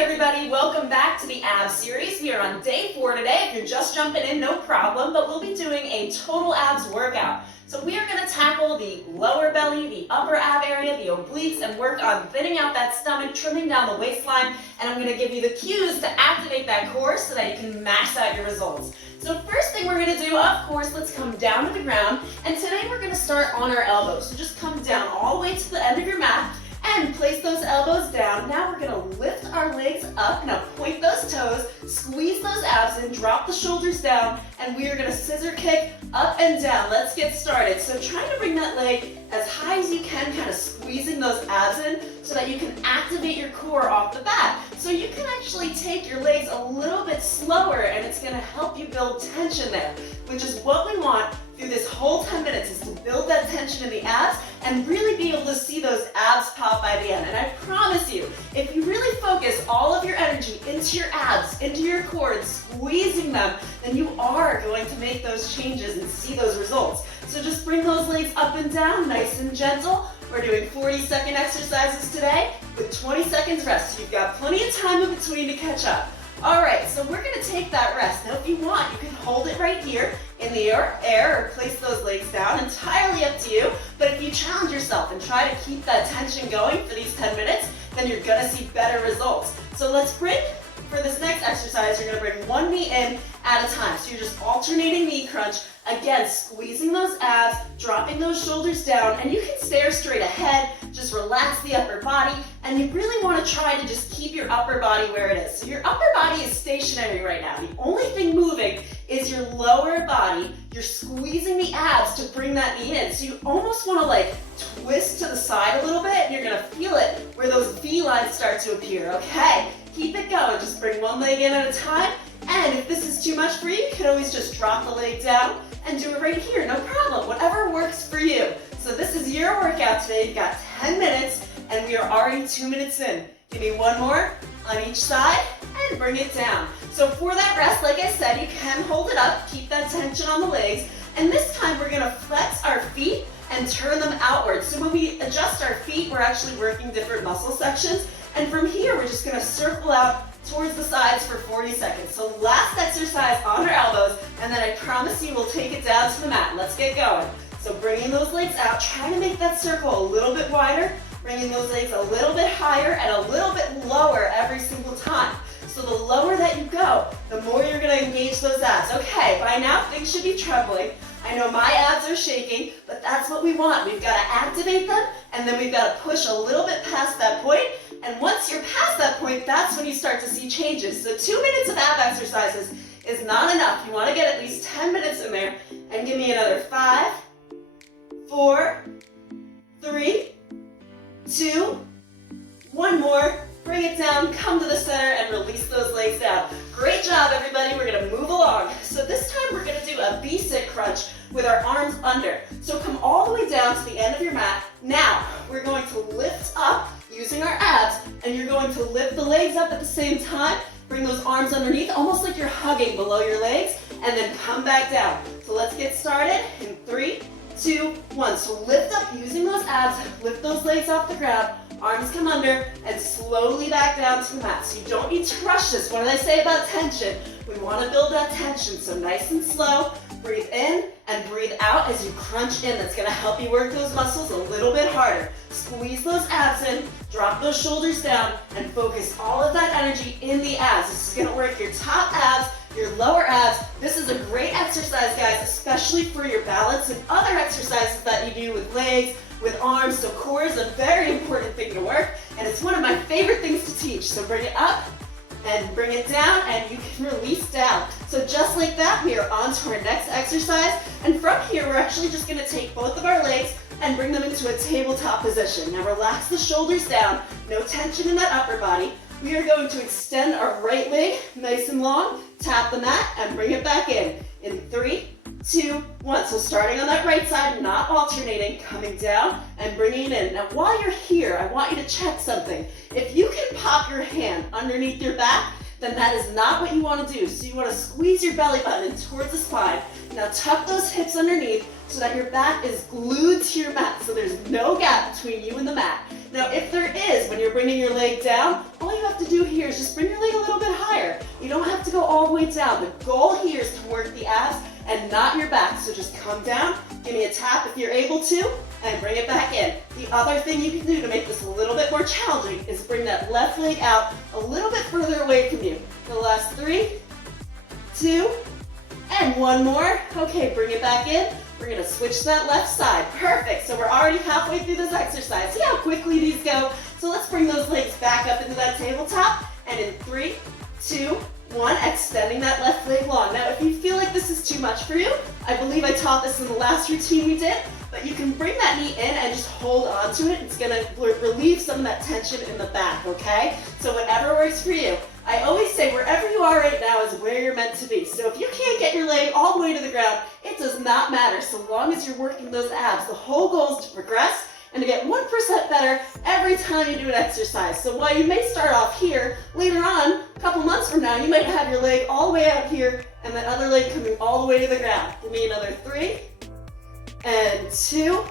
everybody, welcome back to the abs series. We are on day 4 today. If you're just jumping in, no problem, but we'll be doing a total abs workout. So we are going to tackle the lower belly, the upper ab area, the obliques, and work on thinning out that stomach, trimming down the waistline, and I'm going to give you the cues to activate that core so that you can max out your results. So first thing we're going to do, of course, let's come down to the ground, and today we're going to start on our elbows. So just come down all the way to the end of your mat, and place those elbows down. Now we're going to lift our legs up. Now point those toes, squeeze those abs in, drop the shoulders down, and we are going to scissor kick up and down. Let's get started. So trying to bring that leg as high as you can, kind of squeezing those abs in so that you can activate your core off the bat. So you can actually take your legs a little bit slower, and it's going to help you build tension there, which is what we want through this whole 10 minutes, is to build that tension in the abs and really be able to see those abs pop by the end. And I promise you, if you really focus all of your energy into your abs, into your core, and squeezing them, then you are going to make those changes and see those results. So just bring those legs up and down, nice and gentle. We're doing 40-second exercises today with 20 seconds rest. So you've got plenty of time in between to catch up. All right, so we're gonna take that rest. Now if you want, you can hold it right here in the air or place those legs down, entirely up to you. But if you challenge yourself and try to keep that tension going for these 10 minutes, then you're gonna see better results. So let's bring, for this next exercise, you're gonna bring one knee in at a time. So you're just alternating knee crunch. Again, squeezing those abs, dropping those shoulders down, and you can stare straight ahead, just relax the upper body, and you really want to try to just keep your upper body where it is. So your upper body is stationary right now. The only thing moving is your lower body. You're squeezing the abs to bring that knee in. So you almost want to like twist to the side a little bit, and you're going to feel it where those V lines start to appear. Okay, keep it going. Just bring one leg in at a time. And if this is too much for you, you can always just drop the leg down and do it right here, no problem, whatever works for you. So this is your workout today. You've got 10 minutes, and we are already 2 minutes in. Give me one more on each side, and bring it down. So for that rest, like I said, you can hold it up, keep that tension on the legs, and this time we're gonna flex our feet and turn them outward. So when we adjust our feet, we're actually working different muscle sections, and from here, we're just gonna circle out towards the sides for 40 seconds. So last exercise on our elbows, and then I promise you we'll take it down to the mat. Let's get going. So bringing those legs out, try to make that circle a little bit wider, bringing those legs a little bit higher and a little bit lower every single time. So the lower that you go, the more you're gonna engage those abs. Okay, by now things should be trembling. I know my abs are shaking, but that's what we want. We've gotta activate them, and then we've gotta push a little bit past that point. And once you're past that point, that's when you start to see changes. So 2 minutes of ab exercises is not enough. You want to get at least 10 minutes in there. And give me another 5, 4, 3, 2, one more. Bring it down, come to the center, and release those legs down. Great job, everybody. We're going to move along. So this time we're going to do a V-sit crunch with our arms under. So come all the way down to the end of your mat. Now, we're going to lift up using our abs, and you're going to lift the legs up at the same time. Bring those arms underneath, almost like you're hugging below your legs, and then come back down. So let's get started in 3, 2, 1. So lift up using those abs, lift those legs off the ground, arms come under, and slowly back down to the mat. So you don't need to rush this. What did I say about tension? We want to build that tension, so nice and slow. Breathe in and breathe out as you crunch in. That's going to help you work those muscles a little bit harder. Squeeze those abs in, drop those shoulders down, and focus all of that energy in the abs. This is going to work your top abs, your lower abs. This is a great exercise, guys, especially for your balance and other exercises that you do with legs, with arms. So core is a very important thing to work, and it's one of my favorite things to teach. So bring it up and bring it down, and you can release down. So just like that, we are on to our next exercise. And from here, we're actually just gonna take both of our legs and bring them into a tabletop position. Now relax the shoulders down, no tension in that upper body. We are going to extend our right leg nice and long, tap the mat, and bring it back in 3, 2, 1. So starting on that right side, not alternating, coming down and bringing it in. Now while you're here, I want you to check something. If you can pop your hand underneath your back, then that is not what you want to do. So you want to squeeze your belly button towards the spine. Now tuck those hips underneath so that your back is glued to your mat, so there's no gap between you and the mat. Now if there is, when you're bringing your leg down, all you you have to do here is just bring your leg a little bit higher. You don't have to go all the way down. The goal here is to work the abs and not your back. So just come down, give me a tap if you're able to, and bring it back in. The other thing you can do to make this a little bit more challenging is bring that left leg out a little bit further away from you. For the last 3, 2, and 1 more. Okay, bring it back in. We're gonna switch to that left side. Perfect, so we're already halfway through this exercise. See how quickly these go? So let's bring those legs back up into that tabletop. And in 3, 2, 1, extending that left leg long. Now, if you feel like this is too much for you, I believe I taught this in the last routine we did, but you can bring that knee in and just hold on to it. It's gonna relieve some of that tension in the back, okay? So whatever works for you. I always say wherever you are right now is where you're meant to be. So if you can't get your leg all the way to the ground, it does not matter so long as you're working those abs. The whole goal is to progress and to get 1% better every time you do an exercise. So while you may start off here, later on, a couple months from now, you might have your leg all the way out here and that other leg coming all the way to the ground. Give me another 3, and 2,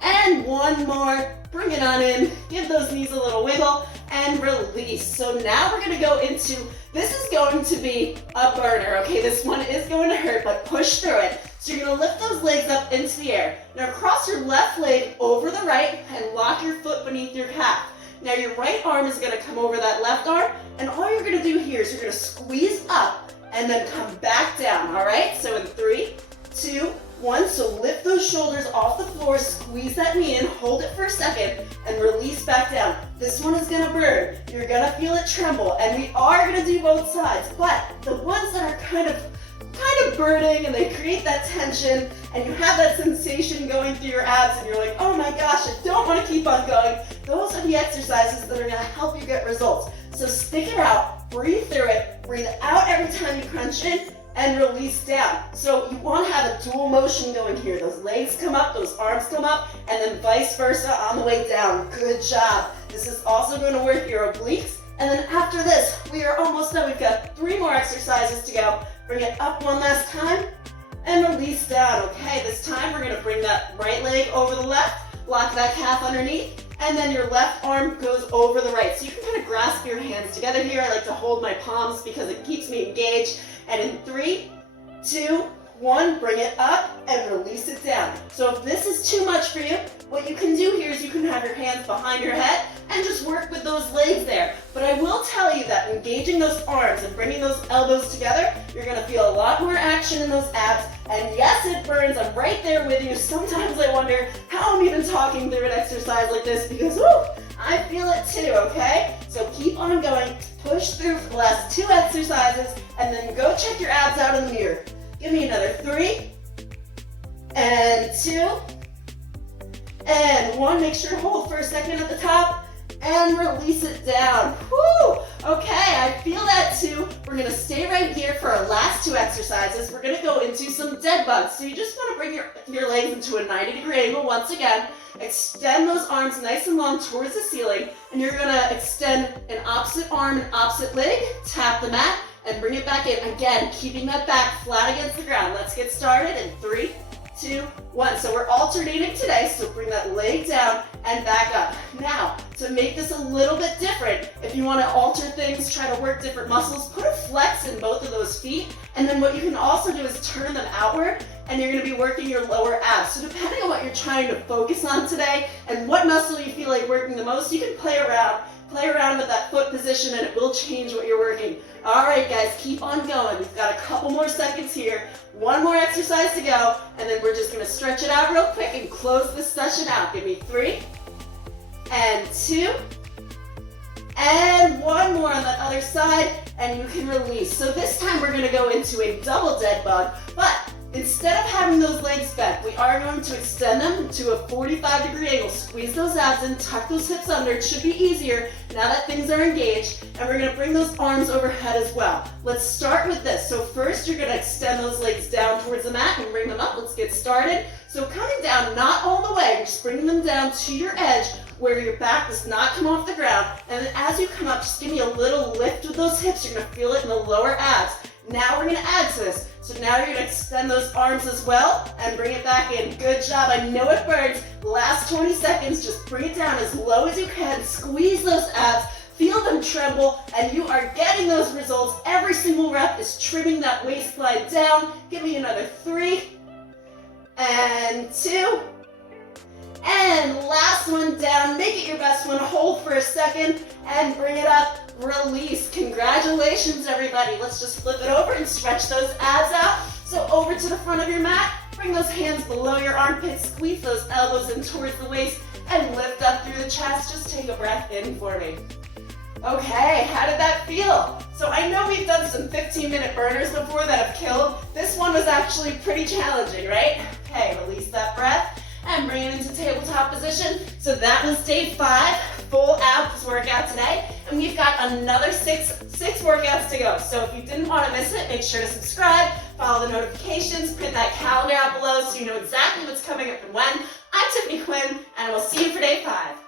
and 1 more. Bring it on in, give those knees a little wiggle, and release. So now we're gonna go into, this is going to be a burner, okay? This one is going to hurt, but push through it. So you're gonna lift those legs up into the air. Now cross your left leg over the right and lock your foot beneath your calf. Now your right arm is gonna come over that left arm, and all you're gonna do here is you're gonna squeeze up and then come back down, all right? So in 3, 2, 1, so lift those shoulders off the floor, squeeze that knee in, hold it for a second, and release back down. This one is gonna burn. You're gonna feel it tremble, and we are gonna do both sides, but the ones that are kind of burning and they create that tension, and you have that sensation going through your abs, and you're like, oh my gosh, I don't wanna keep on going. Those are the exercises that are gonna help you get results. So stick it out, breathe through it, breathe out every time you crunch in, and release down. So you want to have a dual motion going here. Those legs come up, those arms come up, and then vice versa on the way down. Good job. This is also going to work your obliques. And then after this, we are almost done. We've got 3 more exercises to go. Bring it up one last time and release down. Okay, this time we're going to bring that right leg over the left, lock that calf underneath, and then your left arm goes over the right. So you can kind of grasp your hands together here. I like to hold my palms because it keeps me engaged. And in 3, 2, 1, bring it up and release it down. So if this is too much for you, what you can do here is you can have your hands behind your head and just work with those legs there. But I will tell you that engaging those arms and bringing those elbows together, you're gonna feel a lot more action in those abs. And yes, it burns, I'm right there with you. Sometimes I wonder how I'm even talking through an exercise like this because I feel it too, okay? So keep on going, push through for the last 2 exercises, and then go check your abs out in the mirror. Give me another 3, and 2, and 1. Make sure to hold for a second at the top, and release it down. Woo! Okay, I feel that too. We're gonna stay right here for our last 2 exercises. We're gonna go into some dead bugs. So you just wanna bring your legs into a 90-degree angle once again. Extend those arms nice and long towards the ceiling, and you're gonna extend an opposite arm and opposite leg, tap the mat, and bring it back in. Again, keeping that back flat against the ground. Let's get started in 3, 2, 1. So we're alternating today, so bring that leg down and back up. Now, to make this a little bit different, if you want to alter things, try to work different muscles, put a flex in both of those feet, and then what you can also do is turn them outward, and you're going to be working your lower abs. So depending on what you're trying to focus on today, and what muscle you feel like working the most, you can play around with that foot position, and it will change what you're working. All right, guys, keep on going. We've got a couple more seconds here. 1 more exercise to go, and then we're just gonna stretch it out real quick and close this session out. Give me 3, and 2, and 1 more on the other side, and you can release. So this time we're gonna go into a double dead bug, but instead of having those legs bent, we are going to extend them to a 45-degree angle. Squeeze those abs in, tuck those hips under. It should be easier now that things are engaged. And we're going to bring those arms overhead as well. Let's start with this. So first, you're going to extend those legs down towards the mat and bring them up. Let's get started. So coming down, not all the way. You're just bringing them down to your edge where your back does not come off the ground. And then as you come up, just give me a little lift with those hips. You're going to feel it in the lower abs. Now we're going to add to this. So now you're going to extend those arms as well and bring it back in. Good job. I know it burns. Last 20 seconds, just bring it down as low as you can. Squeeze those abs. Feel them tremble, and you are getting those results. Every single rep is trimming that waistline down. Give me another 3, and 2, and last one down. Make it your best one. Hold for a second, and bring it up. Release. Congratulations, everybody. Let's just flip it over and stretch those abs out. So over to the front of your mat, bring those hands below your armpits, squeeze those elbows in towards the waist, and lift up through the chest. Just take a breath in for me. Okay, how did that feel? So I know we've done some 15-minute burners before that have killed. This one was actually pretty challenging, right? Okay, release that breath and bring it into tabletop position. So that was day 5, full abs workout today. And we've got another six workouts to go. So if you didn't want to miss it, make sure to subscribe, follow the notifications, print that calendar out below so you know exactly what's coming up and when. I'm Tiffany Quinn, and we'll see you for day 5.